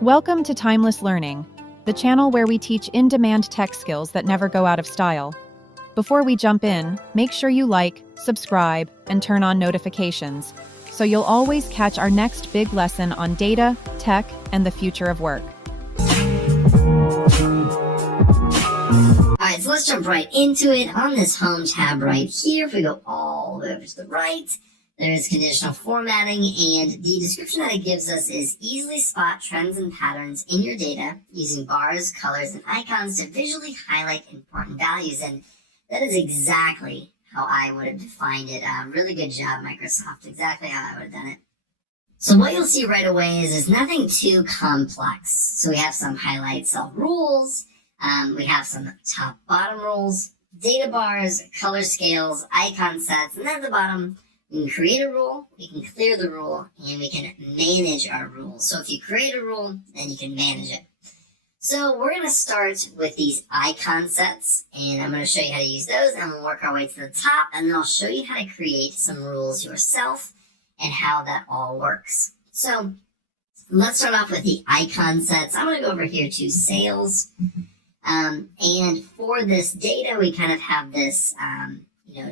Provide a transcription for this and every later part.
Welcome to Timeless Learning, the channel where we teach in-demand tech skills that never go out of style. Before we jump in, make sure you like, subscribe, and turn on notifications, so you'll always catch our next big lesson on data, tech, and the future of work. Alright, so let's jump right into it. On this home tab right here, if we go all the way over to the right, there's conditional formatting, and the description that it gives us is easily spot trends and patterns in your data using bars, colors, and icons to visually highlight important values. And that is exactly how I would have defined it. Really good job, Microsoft. Exactly how I would have done it. So what you'll see right away is there's nothing too complex. So we have some highlight cell rules. We have some top bottom rules, data bars, color scales, icon sets, and then at the bottom, we can create a rule, we can clear the rule, and we can manage our rules. So if you create a rule, then you can manage it. So we're going to start with these icon sets, and I'm going to show you how to use those, and we'll work our way to the top, and then I'll show you how to create some rules yourself and how that all works. So let's start off with the icon sets. I'm going to go over here to sales. And for this data, we kind of have this,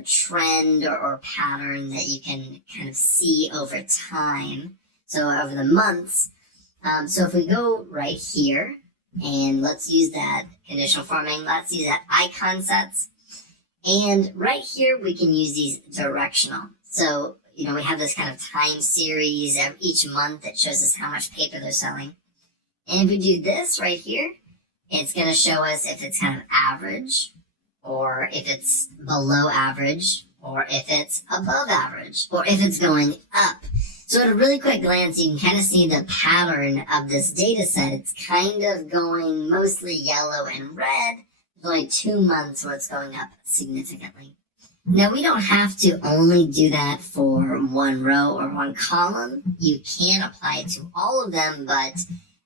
trend or pattern that you can kind of see over time. So over the months. So if we go right here and let's use that conditional formatting, let's use that icon sets. And right here, we can use these directional. So, we have this kind of time series each month that shows us how much paper they're selling. And if we do this right here, it's going to show us if it's kind of average, or if it's below average, or if it's above average, or if it's going up. So at a really quick glance, you can kind of see the pattern of this data set. It's kind of going mostly yellow and red. There's only 2 months where it's going up significantly. Now, we don't have to only do that for one row or one column. You can apply it to all of them, but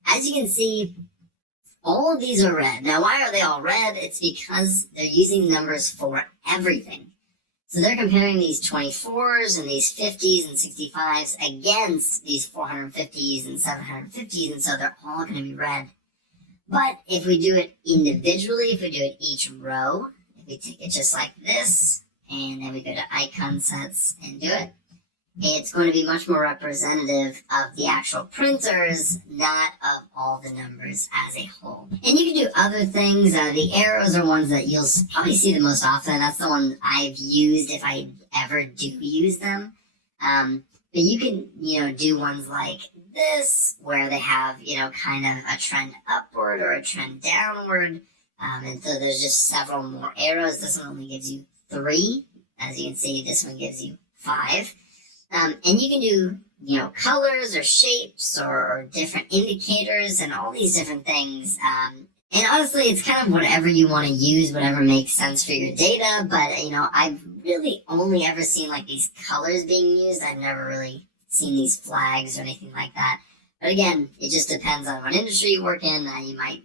as you can see, all of these are red. Now, why are they all red? It's because they're using numbers for everything. So they're comparing these 24s and these 50s and 65s against these 450s and 750s, and so they're all going to be red. But if we do it individually, if we do it each row, if we take it just like this, and then we go to icon sets and do it, it's going to be much more representative of the actual printers, not of all the numbers as a whole. And you can do other things. The arrows are ones that you'll probably see the most often. That's the one I've used if I ever do use them. But you can, do ones like this, where they have, kind of a trend upward or a trend downward. And so there's just several more arrows. This one only gives you 3. As you can see, this one gives you 5. And you can do, colors or shapes or different indicators and all these different things. And honestly, it's kind of whatever you want to use, whatever makes sense for your data. But, I've really only ever seen like these colors being used. I've never really seen these flags or anything like that. But again, it just depends on what industry you work in.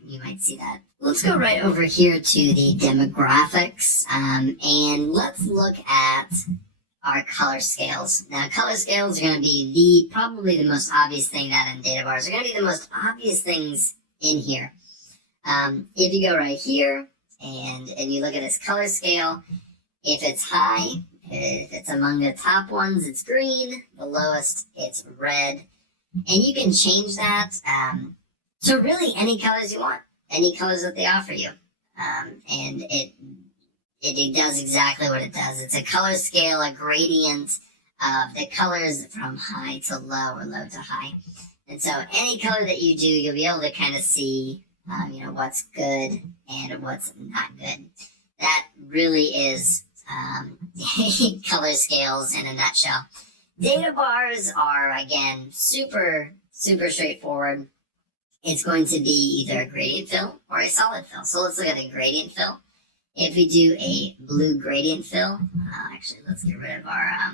You might see that. Let's go right over here to the demographics. And let's look at our color scales. Now, color scales are going to be probably the most obvious thing that in data bars are going to be the most obvious things in here. If you go right here and you look at this color scale, if it's high, if it's among the top ones, it's green. The lowest, it's red. And you can change that to really any colors you want, any colors that they offer you. And it does exactly what it does. It's a color scale, a gradient of the colors from high to low or low to high. And so any color that you do, you'll be able to kind of see, what's good and what's not good. That really is color scales in a nutshell. Data bars are, again, super, super straightforward. It's going to be either a gradient fill or a solid fill. So let's look at a gradient fill. If we do a blue gradient fill, actually, let's get rid of our,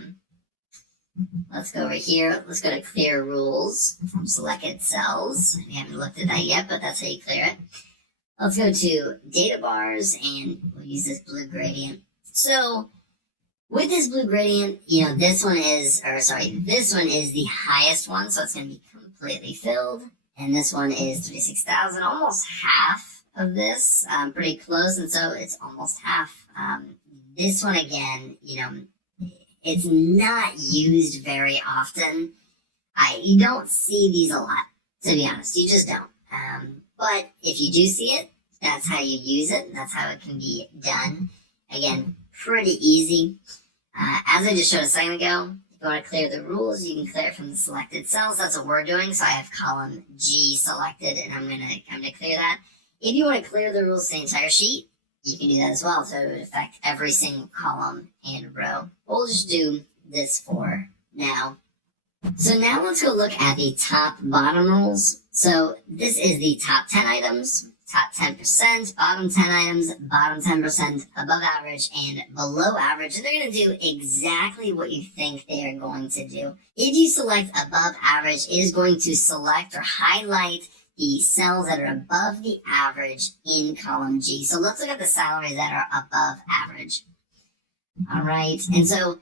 let's go over here. Let's go to clear rules from selected cells. We haven't looked at that yet, but that's how you clear it. Let's go to data bars, and we'll use this blue gradient. So with this blue gradient, this one is the highest one, so it's going to be completely filled. and this one is 36,000, almost half of this, pretty close, and so it's almost half. This one, again, it's not used very often. You don't see these a lot, to be honest. You just don't. But if you do see it, that's how you use it. That's how it can be done. Again, pretty easy. As I just showed a second ago, if you want to clear the rules, you can clear it from the selected cells. That's what we're doing. So I have column G selected, and I'm gonna clear that. If you want to clear the rules to the entire sheet, you can do that as well. So it would affect every single column and row. We'll just do this for now. So now let's go look at the top bottom rules. So this is the top 10 items, top 10%, bottom 10 items, bottom 10%, above average, and below average. And they're going to do exactly what you think they are going to do. If you select above average, it is going to select or highlight the cells that are above the average in column G. So let's look at the salaries that are above average. All right. And so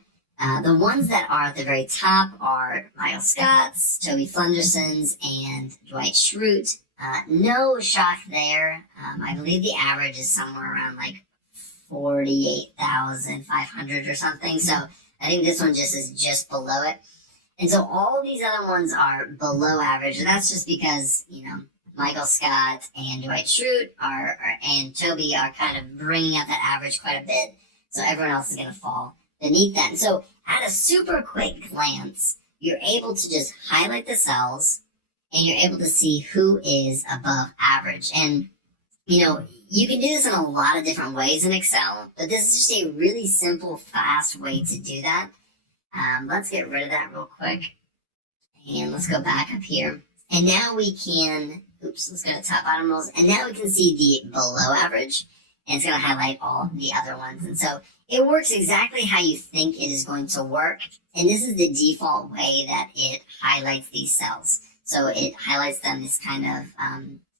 the ones that are at the very top are Michael Scott's, Toby Flenderson's, and Dwight Schrute. No shock there. I believe the average is somewhere around like 48,500 or something. So I think this one just is just below it. And so all these other ones are below average. And that's just because, Michael Scott and Dwight Schrute and Toby are kind of bringing up that average quite a bit. So everyone else is going to fall beneath that. And so at a super quick glance, you're able to just highlight the cells and you're able to see who is above average. And, you can do this in a lot of different ways in Excel, but this is just a really simple, fast way to do that. Let's get rid of that real quick. And let's go back up here. And now we can, let's go to top bottom rules. And now we can see the below average. And it's going to highlight all the other ones. And so it works exactly how you think it is going to work. And this is the default way that it highlights these cells. So it highlights them this kind of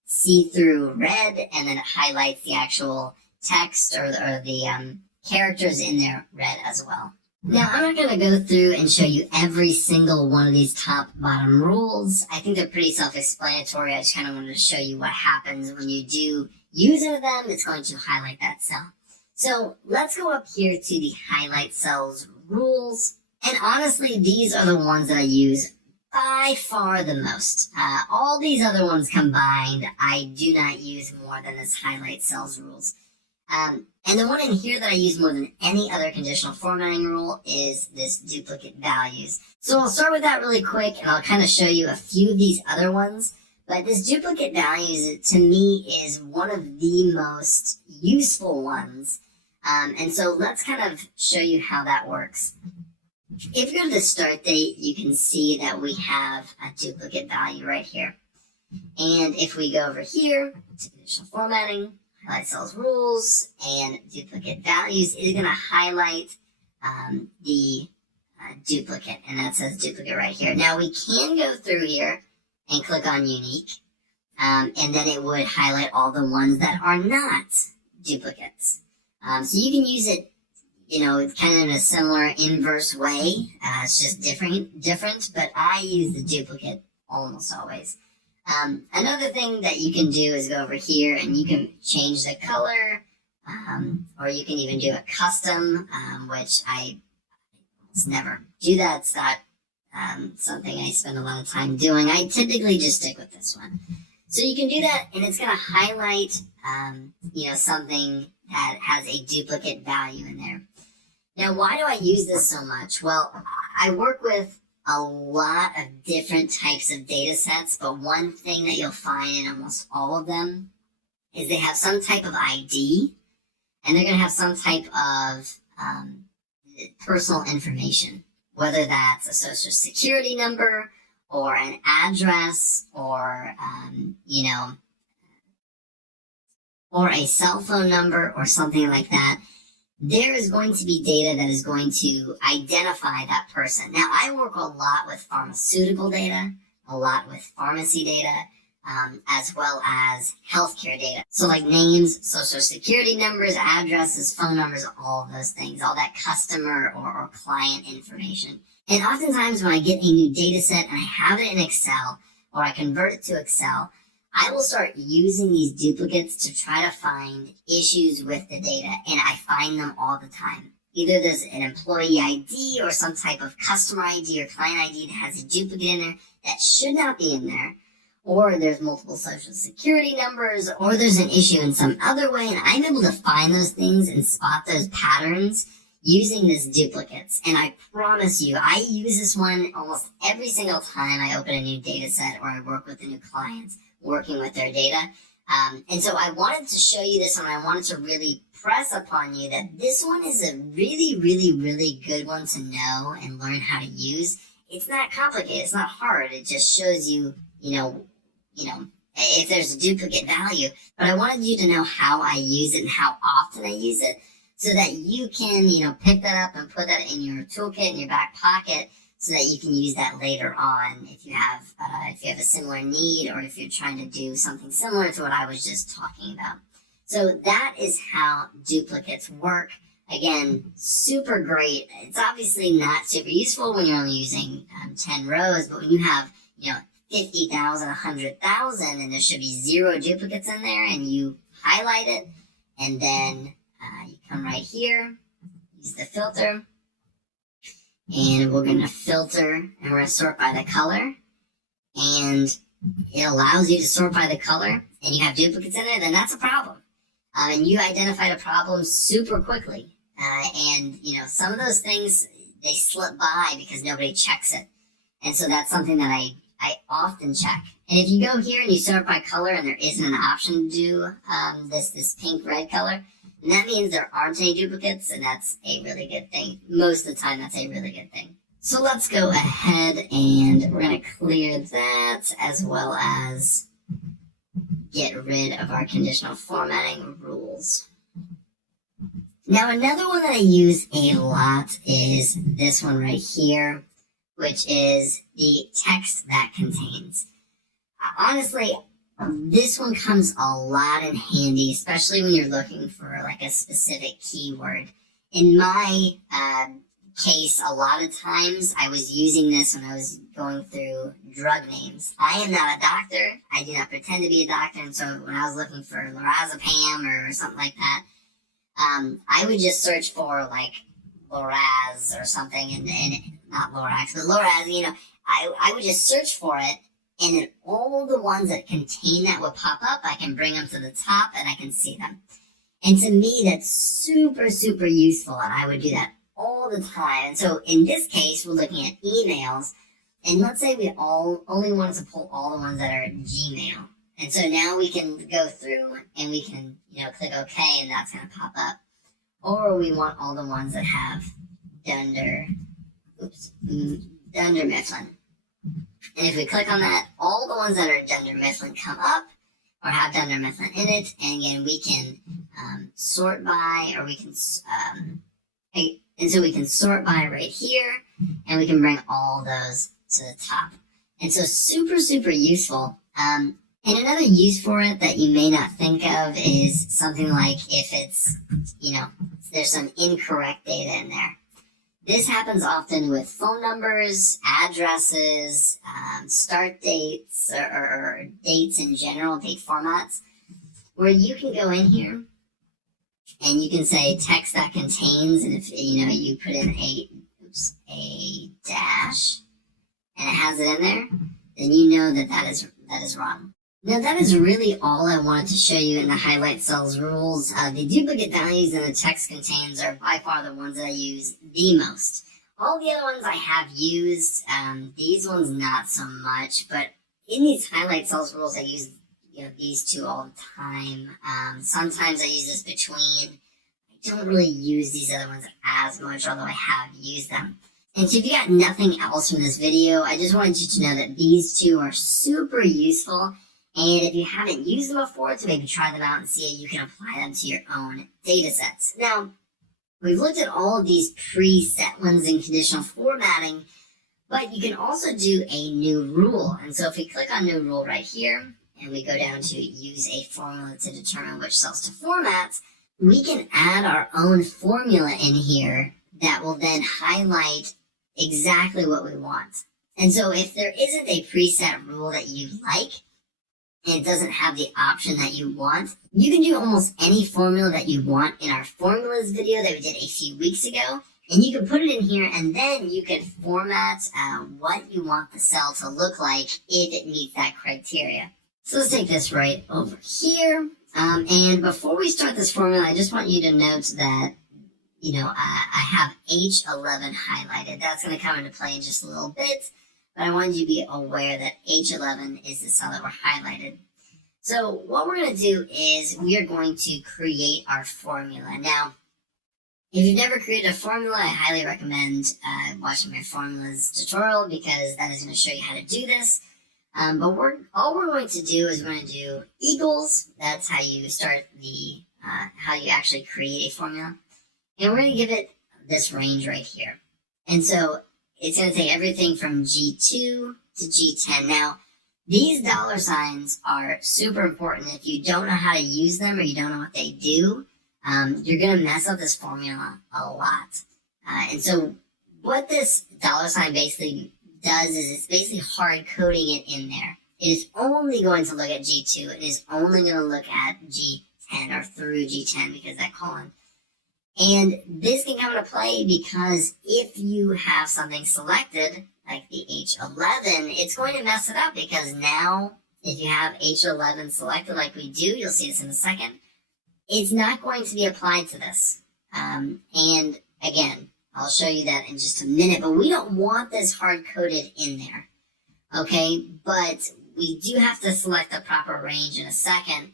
see-through red, and then it highlights the actual text or the characters in there red as well. Now, I'm not going to go through and show you every single one of these top bottom rules. I think they're pretty self-explanatory. I just kind of wanted to show you what happens when you do use one of them. It's going to highlight that cell. So let's go up here to the highlight cells rules. And honestly, these are the ones that I use by far the most. All these other ones combined, I do not use more than this highlight cells rules. And the one in here that I use more than any other conditional formatting rule is this duplicate values. So I'll start with that really quick, and I'll kind of show you a few of these other ones. But this duplicate values, to me, is one of the most useful ones. And so let's kind of show you how that works. If you go to the start date, you can see that we have a duplicate value right here. And if we go over here to conditional formatting, highlight cells rules, and duplicate values, it is going to highlight the duplicate. And that says duplicate right here. Now we can go through here and click on unique. And then it would highlight all the ones that are not duplicates. So you can use it, it's kind of in a similar inverse way. It's just different, but I use the duplicate almost always. Another thing that you can do is go over here and you can change the color, or you can even do a custom, which I almost never do that. It's not something I spend a lot of time doing. I typically just stick with this one. So you can do that, and it's going to highlight, something that has a duplicate value in there. Now, why do I use this so much? Well, I work with a lot of different types of data sets, but one thing that you'll find in almost all of them is they have some type of ID, and they're going to have some type of personal information, whether that's a social security number or an address or, or a cell phone number or something like that. There is going to be data that is going to identify that person. Now, I work a lot with pharmaceutical data, a lot with pharmacy data, as well as healthcare data. So like names, social security numbers, addresses, phone numbers, all of those things, all that customer or client information. And oftentimes when I get a new data set and I have it in Excel, or I convert it to Excel, I will start using these duplicates to try to find issues with the data, and I find them all the time. Either there's an employee ID or some type of customer ID or client ID that has a duplicate in there that should not be in there, or there's multiple social security numbers, or there's an issue in some other way, and I'm able to find those things and spot those patterns using these duplicates. And I promise you, I use this one almost every single time I open a new data set or I work with a new client working with their data. And so I wanted to show you this one. I wanted to really press upon you that this one is a really, really, really good one to know and learn how to use. It's not complicated. It's not hard. It just shows you, if there's a duplicate value. But I wanted you to know how I use it and how often I use it, so that you can, pick that up and put that in your toolkit, in your back pocket, so that you can use that later on if you have a similar need, or if you're trying to do something similar to what I was just talking about. So that is how duplicates work. Again, super great. It's obviously not super useful when you're only using 10 rows, but when you have, 50,000, 100,000, and there should be 0 duplicates in there, and you highlight it, and then you come right here, use the filter, and we're going to filter, and we're going to sort by the color, and it allows you to sort by the color, and you have duplicates in there, then that's a problem. And you identified a problem super quickly. And some of those things, they slip by because nobody checks it. And so that's something that I often check. And if you go here and you sort by color and there isn't an option to do this pink-red color, and that means there aren't any duplicates, and that's a really good thing. Most of the time, that's a really good thing. So let's go ahead and we're going to clear that, as well as get rid of our conditional formatting rules. Now, another one that I use a lot is this one right here, which is the text that contains. Honestly, this one comes a lot in handy, especially when you're looking for like a specific keyword. In my case, a lot of times I was using this when I was going through drug names. I am not a doctor. I do not pretend to be a doctor. And so when I was looking for lorazepam or something like that, I would just search for like Loraz or something, and not Lorax, but Loraz, I would just search for it, and then all the ones that contain that would pop up. I can bring them to the top and I can see them. And to me, that's super, super useful, and I would do that all the time. And so in this case, we're looking at emails, and let's say we only wanted to pull all the ones that are Gmail. And so now we can go through and we can, click OK, and that's going to pop up. Or we want all the ones that have Dunder Mifflin. And if we click on that, all the ones that are Dunder Mifflin come up or have Dunder Mifflin in it. And again, we can sort by, or we can, and so we can sort by right here, and we can bring all those to the top. And so super, super useful. And another use for it that you may not think of is something like if it's, there's some incorrect data in there. This happens often with phone numbers, addresses, start dates, or dates in general, date formats, where you can go in here and you can say text that contains, and if you put in a dash and it has it in there, then you know that is wrong. Now, that is really all I wanted to show you in the highlight cells rules. The duplicate values and the text contains are by far the ones that I use the most. All the other ones I have used, these ones not so much, but in these highlight cells rules, I use these two all the time. Sometimes I use this between. I don't really use these other ones as much, although I have used them. And so if you got nothing else from this video, I just wanted you to know that these two are super useful. And if you haven't used them before, to maybe try them out and see how you can apply them to your own data sets. Now, we've looked at all of these preset ones in conditional formatting, but you can also do a new rule. And so if we click on new rule right here, and we go down to use a formula to determine which cells to format, we can add our own formula in here that will then highlight exactly what we want. And so if there isn't a preset rule that you like, and it doesn't have the option that you want, you can do almost any formula that you want in our formulas video that we did a few weeks ago. And you can put it in here, and then you can format what you want the cell to look like if it meets that criteria. So let's take this right over here. And before we start this formula, I just want you to note that, I have H11 highlighted. That's going to come into play in just a little bit, but I wanted you to be aware that H11 is the cell that we're highlighted. So what we're going to do is we are going to create our formula. Now, if you've never created a formula, I highly recommend watching my formulas tutorial, because that is going to show you how to do this. But all we're going to do is we're going to do equals. That's how you start how you actually create a formula. And we're going to give it this range right here. And so it's going to take everything from G2 to G10. Now, these dollar signs are super important. If you don't know how to use them, or you don't know what they do, you're going to mess up this formula a lot. And so what this dollar sign basically does is it's basically hard coding it in there. It is only going to look at G2. It is only going to look at G10 or through G10 because that colon. And this can come into play because if you have something selected, like the H11, it's going to mess it up, because now if you have H11 selected like we do, you'll see this in a second, it's not going to be applied to this. And again, I'll show you that in just a minute, but we don't want this hard-coded in there, okay? But we do have to select the proper range in a second.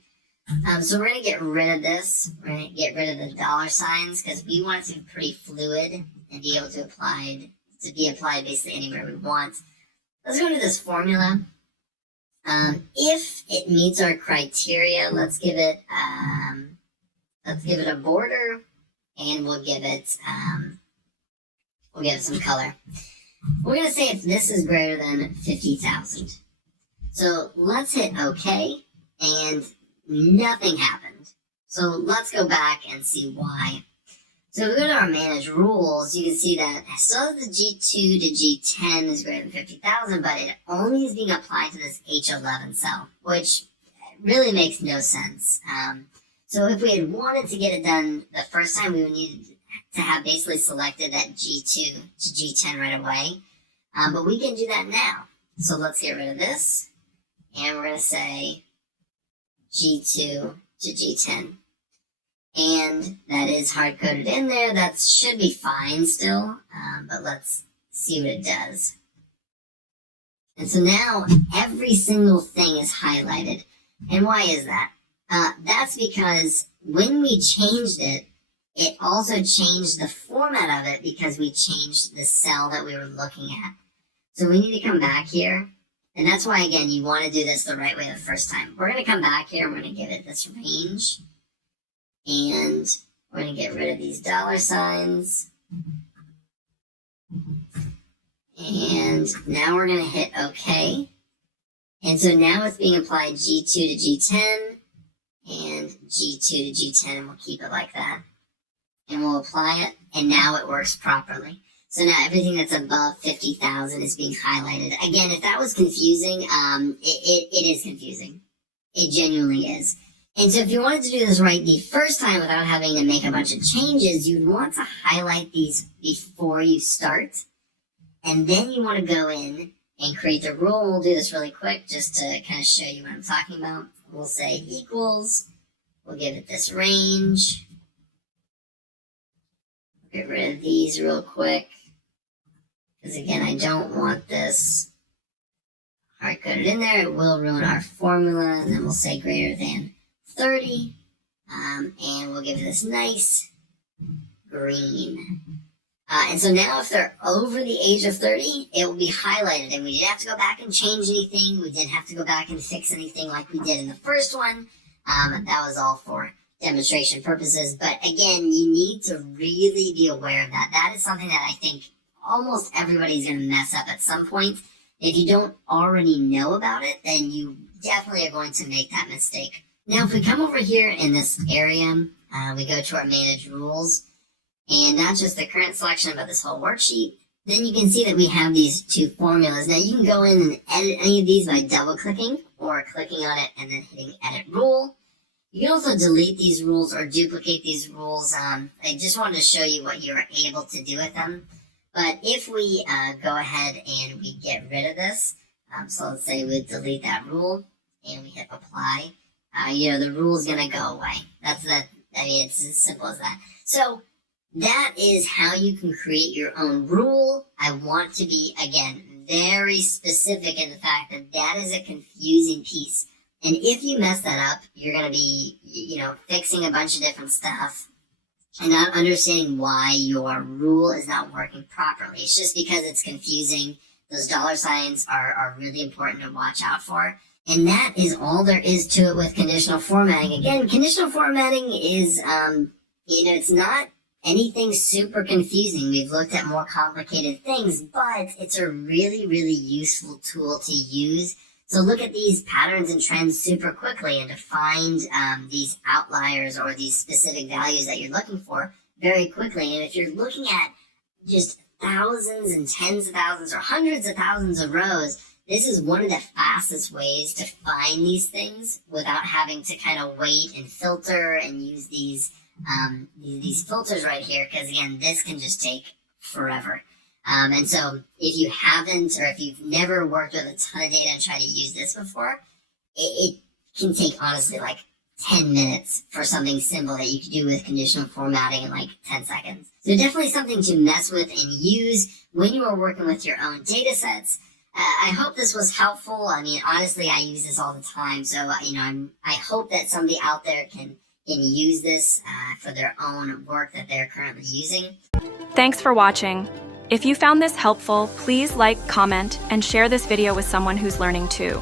So we're going to get rid of this. We're going to get rid of the dollar signs, because we want it to be pretty fluid and be able to be applied basically anywhere we want. Let's go to this formula. If it meets our criteria, let's give it a border, and we'll give it some color. We're going to say if this is greater than 50,000. So let's hit OK, and nothing happened. So let's go back and see why. So if we go to our manage rules, you can see that still the G2 to G10 is greater than 50,000, but it only is being applied to this H11 cell, which really makes no sense. So if we had wanted to get it done the first time, we would need to have basically selected that G2 to G10 right away. But we can do that now. So let's get rid of this, and we're going to say G2 to G10. And that is hard-coded in there. That should be fine still, but let's see what it does. And so now every single thing is highlighted. And why is that? That's because when we changed it, it also changed the format of it, because we changed the cell that we were looking at. So we need to come back here. And that's why, again, you want to do this the right way the first time. We're going to come back here, and we're going to give it this range. And we're going to get rid of these dollar signs. And now we're going to hit OK. And so now it's being applied G2 to G10 and G2 to G10, and we'll keep it like that. And we'll apply it, and now it works properly. So now everything that's above 50,000 is being highlighted. Again, if that was confusing, it is confusing. It genuinely is. And so if you wanted to do this right the first time without having to make a bunch of changes, you'd want to highlight these before you start. And then you want to go in and create the rule. We'll do this really quick just to kind of show you what I'm talking about. We'll say equals. We'll give it this range. Get rid of these real quick, because again, I don't want this hard-coded in there. It will ruin our formula. And then we'll say greater than 30, and we'll give it this nice green. And so now if they're over the age of 30, it will be highlighted, and we didn't have to go back and change anything. We didn't have to go back and fix anything like we did in the first one. That was all for demonstration purposes. But again, you need to really be aware of that. That is something that I think almost everybody's going to mess up at some point. If you don't already know about it, then you definitely are going to make that mistake. Now, if we come over here in this area, we go to our manage rules, and not just the current selection, but this whole worksheet, Then you can see that we have these two formulas. Now you can go in and edit any of these by double clicking or clicking on it and then hitting edit rule. You can also delete these rules or duplicate these rules. I just wanted to show you what you're able to do with them. But if we go ahead and we get rid of this, so let's say we delete that rule and we hit apply, the rule is going to go away. It's as simple as that. So that is how you can create your own rule. I want to be, again, very specific in the fact that that is a confusing piece. And if you mess that up, you're going to be, fixing a bunch of different stuff and not understanding why your rule is not working properly. It's just because it's confusing. Those dollar signs are really important to watch out for. And that is all there is to it with conditional formatting. Again, conditional formatting is, it's not anything super confusing. We've looked at more complicated things, but it's a really, really useful tool to use. So look at these patterns and trends super quickly and to find these outliers or these specific values that you're looking for very quickly. And if you're looking at just thousands and tens of thousands or hundreds of thousands of rows, this is one of the fastest ways to find these things without having to kind of wait and filter and use these filters right here, because again, this can just take forever. And so if you haven't, or if you've never worked with a ton of data and tried to use this before, it can take honestly like 10 minutes for something simple that you could do with conditional formatting in like 10 seconds. So definitely something to mess with and use when you are working with your own data sets. I hope this was helpful. I mean, honestly, I use this all the time. So, I hope that somebody out there can use this for their own work that they're currently using. Thanks for watching. If you found this helpful, please like, comment, and share this video with someone who's learning too.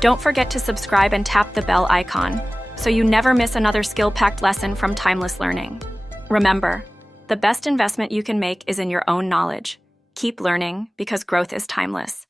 Don't forget to subscribe and tap the bell icon so you never miss another skill-packed lesson from Timeless Learning. Remember, the best investment you can make is in your own knowledge. Keep learning because growth is timeless.